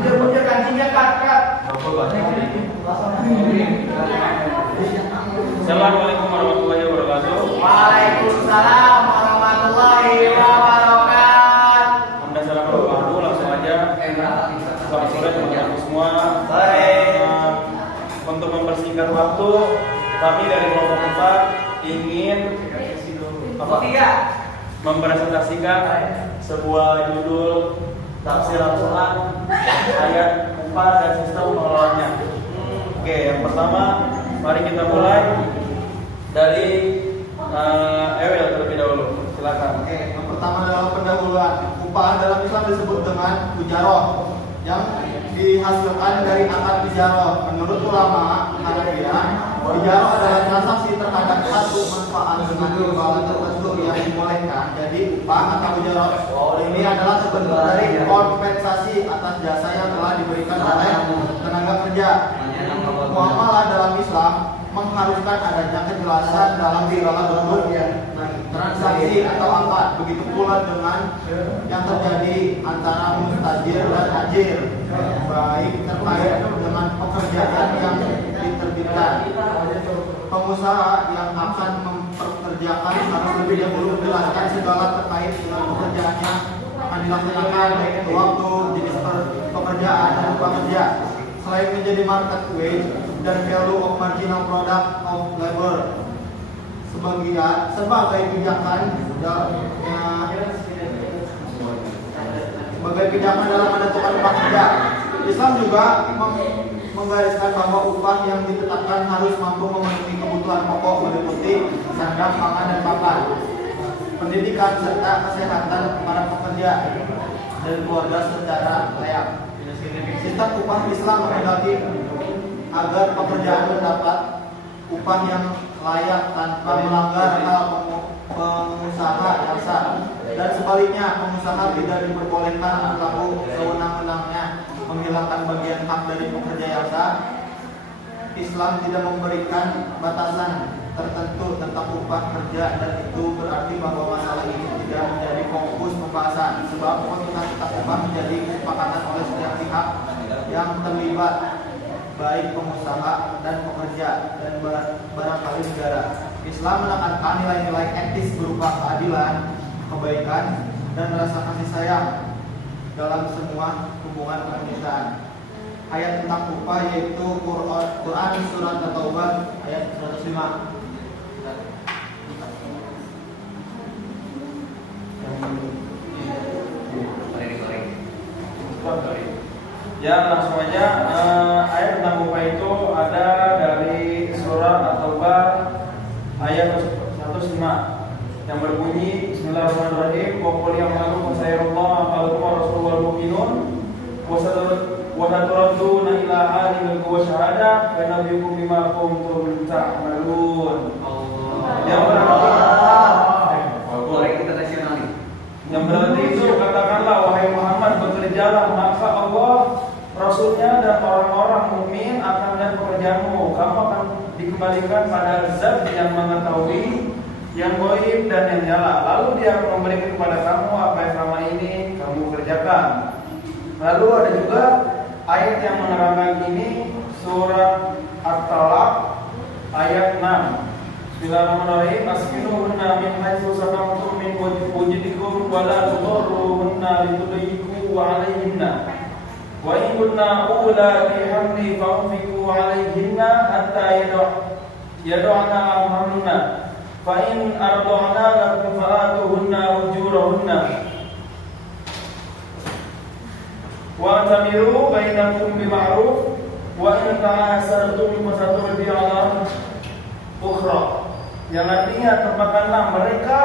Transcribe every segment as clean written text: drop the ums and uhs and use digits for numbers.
Bujur kancingnya kat. Assalamualaikum warahmatullahi wabarakatuh. Waalaikumsalam warahmatullahi wabarakatuh. Langsung aja. Selamat sore teman-teman semua. Untuk mempersingkat waktu, kami dari kelompok 4 ingin mempresentasikan sebuah judul tafsir Al-Quran, ayat 4 dan sistem pengelolaannya. Oke, yang pertama, mari kita mulai dari Ewel terlebih dahulu. Silakan. Oke, yang pertama dalam pendahuluan, upah dalam Islam disebut dengan ujaroh yang dihasilkan dari akad ijaroh. Menurut ulama Hanafiyah, ijaroh adalah transaksi terhadap satu manfaat dengan imbalan tertentu yang dimulaikan. Jadi upah atau ijaroh ini adalah sebentuk dari kompensasi atas jasa yang telah diberikan oleh tenaga kerja. Muamalah dalam Islam mengharuskan adanya kejelasan dalam segala bentuk transaksi atau akad. Begitu pula dengan yang terjadi antara mustajir dan ajir, baik terkait dengan pekerjaan yang diterbitkan. Pengusaha yang akan memperkerjakan harus lebih dahulu menjelaskan segala terkait dengan pekerjaan yang akan dilaksanakan, baik itu waktu, jenis pekerjaan, dan upah kerja. Selain menjadi market wage dan value of marginal product of labor, sebagai pijakan dalam menentukan upah kerja. Islam juga menggariskan bahwa upah yang ditetapkan harus mampu memenuhi kebutuhan pokok meliputi sandang, pangan, dan papan, pendidikan serta kesehatan para pekerja dan keluarga secara layak. Sistem upah Islam menghendaki agar pekerjaan mendapat upah yang layak tanpa melanggar hak pengusaha yang sah, dan sebaliknya pengusaha tidak diperbolehkan atau sewenang-wenangnya menghilangkan bagian hak dari pekerja yang sah. Islam tidak memberikan batasan tertentu tentang upah kerja, dan itu berarti bahwa masalah ini tidak menjadi fokus pembahasan, sebab kuantitas upah menjadi kesepakatan oleh setiap pihak yang terlibat, baik pengusaha dan pekerja dan barangkali negara. Islam menekankan nilai-nilai etis berupa keadilan, kebaikan, dan rasa kasih sayang dalam semua hubungan kemanusiaan. Ayat tentang upah yaitu Quran surat At-Taubah ayat 105. Ya, langsung aja. Ayat tentang upah itu ada dari surat At-Taubah ayat 105 yang berbunyi Bismillahirrahmanirrahim. Wa qul ya'lamu sayyidullah aqalukum wa rasulul mu'minun wa saturadduna ila alimil wa syahadah wa nabiyukum bima kuntum ta'malun. Yang berarti itu katakanlah wahai Muhammad, bekerjalah, maka Allah, Rasulnya dan orang-orang mukmin akan melihat pekerjaanmu. Kamu akan dikembalikan pada Zat yang mengetahui yang gaib dan yang nyata. Lalu Dia akan memberikan kepada kamu apa yang selama ini kamu kerjakan. Lalu ada juga ayat yang menerangkan ini, surat At-Talaq ayat 6. Bismillahirrahmanirrahim. Askinuhunna min haitsu sakantum min wujudikum wa la tudurruhunna litudayyiqu 'alayhinna. Wa in kunna ulati hamli fa'fiqu 'alayhinna hatta yad'ana hamlunna. Fa in arda'na lakum fa'atuhunna ujurahunna. Wa tamiru bainakum bima'ruf wa in ta'asartum fasaturdi 'ala ukhra. Yang artinya tempatkanlah mereka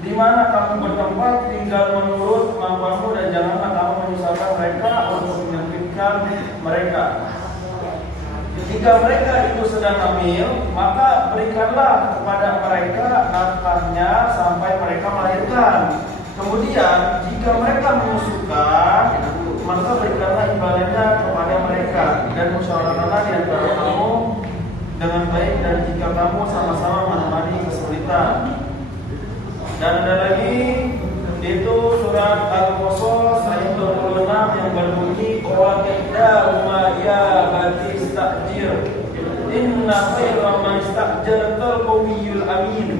di mana kamu bertempat, tinggal menurut kemampuanmu, dan janganlah kamu menyusahkan mereka untuk menyempitkan mereka. Jika mereka itu sedang hamil, maka berikanlah kepada mereka nafkahnya sampai mereka melahirkan. Kemudian jika mereka menyusukan, maka berikanlah imbalannya kepada mereka, dan musyawarahkanlah di antara kamu dengan baik, dan jika kamu sama-sama menemani kesulitan. Dan ada lagi, itu surat Al-Qasas ayat 26 yang berbunyi qalat ihdahuma ya bati istajir inna khairan man istajartal qawiyyul amin.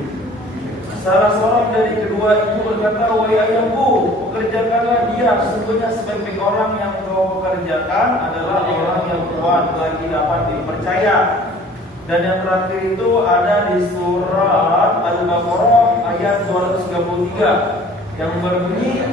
Salah seorang dari kedua itu berkata, wahai ayahku, pekerjakanlah dia, sesungguhnya sebaik-baik orang yang kau pekerjakan adalah orang yang kuat lagi dapat dipercaya. Dan yang terakhir itu ada di surat Al-Baqarah ayat 233 yang berbunyi,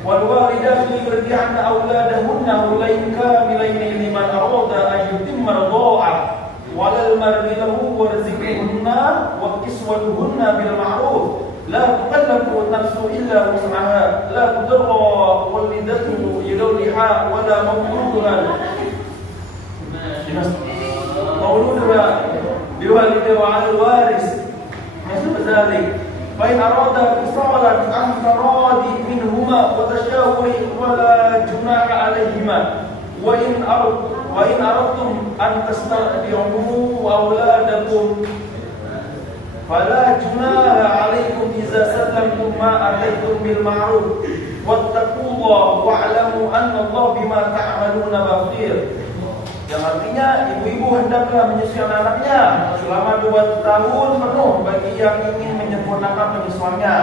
wal walidatu yurdi'na auladahunna hawlayn kamilayn liman arada an yutimma ridha'ah walal mar'i lahu warzuqhunna wa kiswatuhunna bil ma'ruf la tukallafu nafsun illa wus'aha la tudarra walidatu yudawliha wa la mawluduha biwalidayhi wa 'alal waris misal dzalik fa in arada fisalan an taradi minhuma wa tashawuri wa la junaha 'alayhima wa in aradtum an tastardi'u auladakum fala junaha 'alaykum idza satamtum ma ataytum bil ma'ruf wattaqullaha wa'lamu anna Allaha bima ta'maluna basir. Yang artinya ibu-ibu hendaklah menyusui anaknya selama 2 tahun penuh bagi yang ingin menyempurnakan penyusuannya.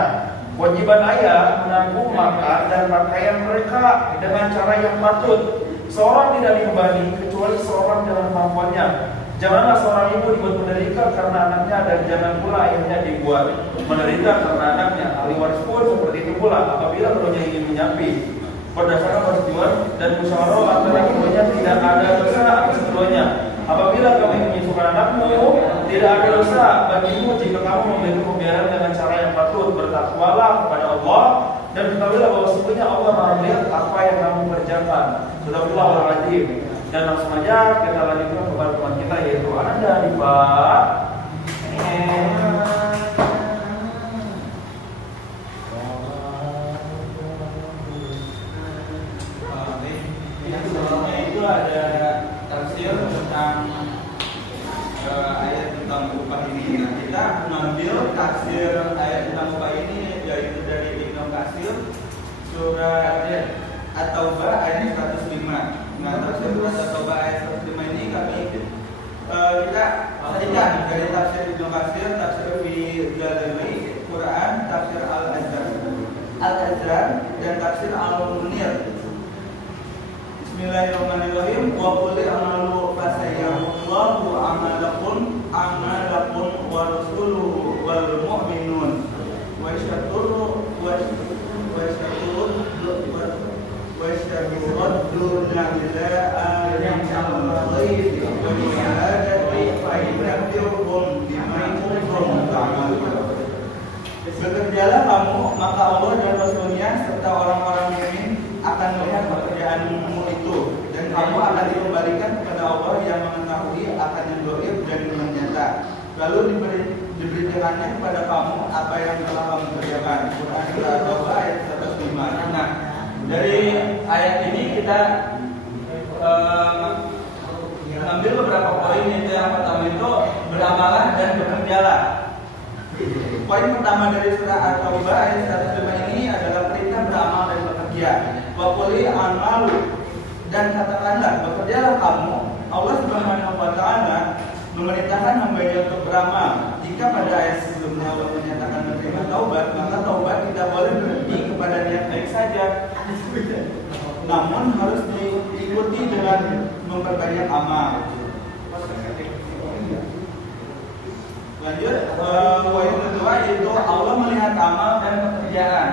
Kewajiban ayah menanggung makan dan pakaian mereka dengan cara yang patut. Seorang tidak dibebani kecuali seorang dengan kemampuannya. Janganlah seorang ibu dibuat menderita karena anaknya, dan jangan pula ayahnya dibuat menderita karena anaknya. Ahli waris pun seperti itu pula apabila keduanya ingin menyapih. Berdasarkan persetujuan dan musyawarah antara keduanya tidak ada dosa atas keduanya. Apabila kamu ingin menyusukan anakmu, tidak ada dosa bagimu jika kamu memberi pembiaran dengan cara yang patut. Bertakwalah kepada Allah dan ketahuilah bahwa sesungguhnya Allah Maha melihat apa yang kamu kerjakan. Subhanallahul azim. Dan langsung aja kita lanjutkan kepada teman kita yaitu Ananda Diva. Ada tafsir tentang ayat tentang upah ini. Nah, kita mengambil tafsir ayat tentang upah ini yaitu dari Ibnu Katsir surat At-Taubah ayat 105. Nah, tafsir surat At-Taubah ayat 105 ini kami kita sajikan dari tafsir Ibnu Katsir, tafsir fi Jalalain, Quran, tafsir Al-Azhar dan tafsir Al-Munir. Bismillahirrahmanirrahim. Wa qul i'malu fasayarallahu amalakum wa rasuluhu wal mu'minun wa yashkuru ila al-ghaib wa shahadati fa innakum bima kuntum ta'malun. Bekerjalah kamu, maka Allah dan Rasulnya serta orang-orang mukmin akan melihat pekerjaanmu itu, dan kamu akan dikembalikan kepada Allah yang mengetahui akan yang gaib dan yang nyata. Lalu diberitakannya kepada kamu apa yang telah kamu kerjakan. Quran Surah At-Taubah ayat 105. Nah, dari ayat ini kita ambil beberapa poin. Yang pertama itu beramalah dan bekerjalah. Poin pertama dari surah At-Taubah ayat 105 ini adalah perintah beramal dan bekerja. Wa qul i'malu, dan katakanlah bekerjalah kamu. Allah Subhanahu wa taala memerintahkan hamba-Nya untuk beramal. Jika pada ayat sebelumnya Allah menyatakan menerima taubat, maka taubat tidak boleh berhenti kepada niat baik saja, namun harus diikuti dengan memperbanyak amal. Lanjut, poin kedua yaitu Allah melihat amal dan pekerjaan.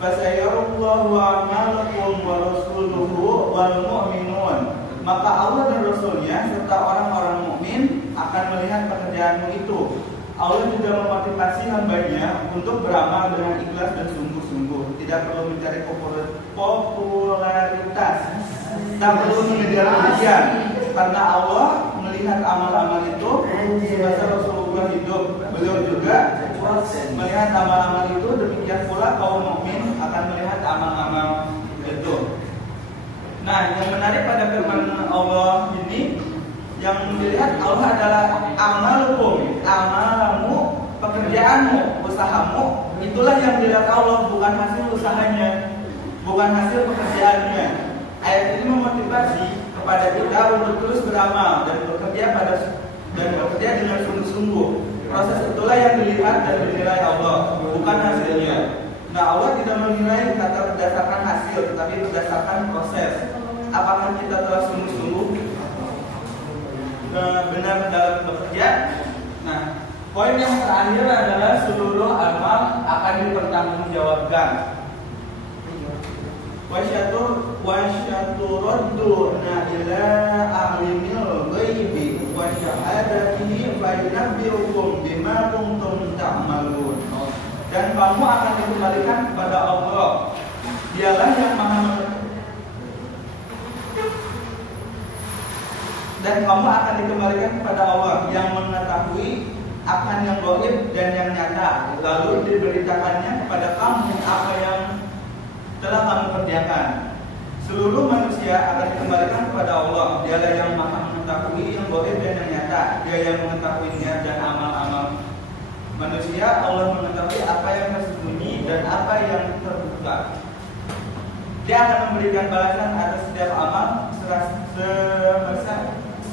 Fasayarallahu amalakum wa rasuluhu wal mu'minun. Maka Allah dan Rasulnya serta orang-orang mukmin akan melihat pekerjaanmu itu. Allah juga memotivasi hamba-Nya untuk beramal dengan ikhlas dan sungguh-sungguh. Tidak perlu mencari popularitas, tak perlu mengejar pujian, karena Allah melihat amal-amal itu semasa Rasulullah hidup. Beliau juga melihat amal-amal itu, demikian pula kaum mukmin akan melihat amal-amal itu. Nah, yang menarik pada firman Allah ini, yang dilihat Allah adalah amalukum, amalanmu, pekerjaanmu, usahamu. Itulah yang dilihat Allah, bukan hasil usahanya, bukan hasil pekerjaan beramal dan bekerja dengan sungguh-sungguh. Proses itulah yang dilihat dan dinilai Allah, bukan hasilnya. Nah, Allah tidak menilai kata berdasarkan hasil, tetapi berdasarkan proses. Apakah kita telah sungguh-sungguh benar dalam bekerja? Nah, poin yang terakhir adalah seluruh amal akan dipertanggungjawabkan. Wasyaturudduna ila alimil ghaibi wa syahadatihi fa yunabbiukum bima kuntum ta'malun. Dan kamu akan dikembalikan kepada Allah. Dialah yang Maha dan kamu akan dikembalikan kepada Allah yang mengetahui akan yang gaib dan yang nyata. Lalu diberitakannya kepada kamu apa yang telah kamu kerjakan. Seluruh manusia akan dikembalikan kepada Allah. Dialah yang Maha mengetahui yang gaib dan yang nyata. Dia yang mengetahui niat dan amal-amal manusia. Allah mengetahui apa yang tersembunyi dan apa yang terbuka. Dia akan memberikan balasan atas setiap amal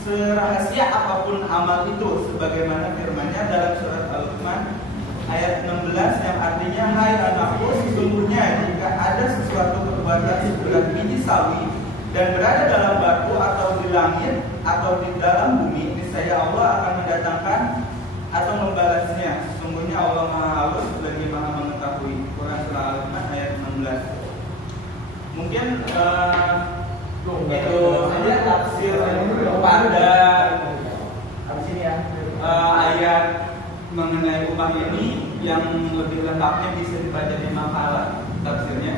serahasia apapun amal itu, sebagaimana firman-Nya dalam surat Al-Luqman ayat 16 yang artinya, hai anakku, sesungguhnya jika ada sesuatu perbuatan seberat biji sawi dan berada dalam batu atau di langit atau di dalam bumi, niscaya Allah akan mendatangkan atau membalasnya. Sesungguhnya Allah Maha Halus lagi Maha mengetahui. Quran surah Al-Luqman ayat 16. Mungkin itu saja tafsir pada ayat mengenai upah ini. Yang lebih lengkapnya bisa dibaca di makalah tafsirnya.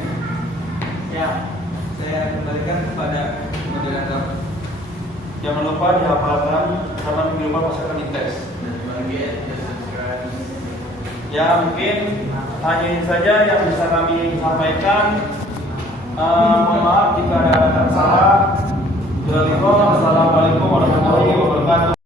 Ya, saya kembalikan kepada moderator. Jangan lupa dihafalkan, sama jangan lupa pasangkan di teks. Ya, mungkin hanya ini saja yang bisa kami sampaikan. Mohon maaf jika ada kata salah. Assalamualaikum.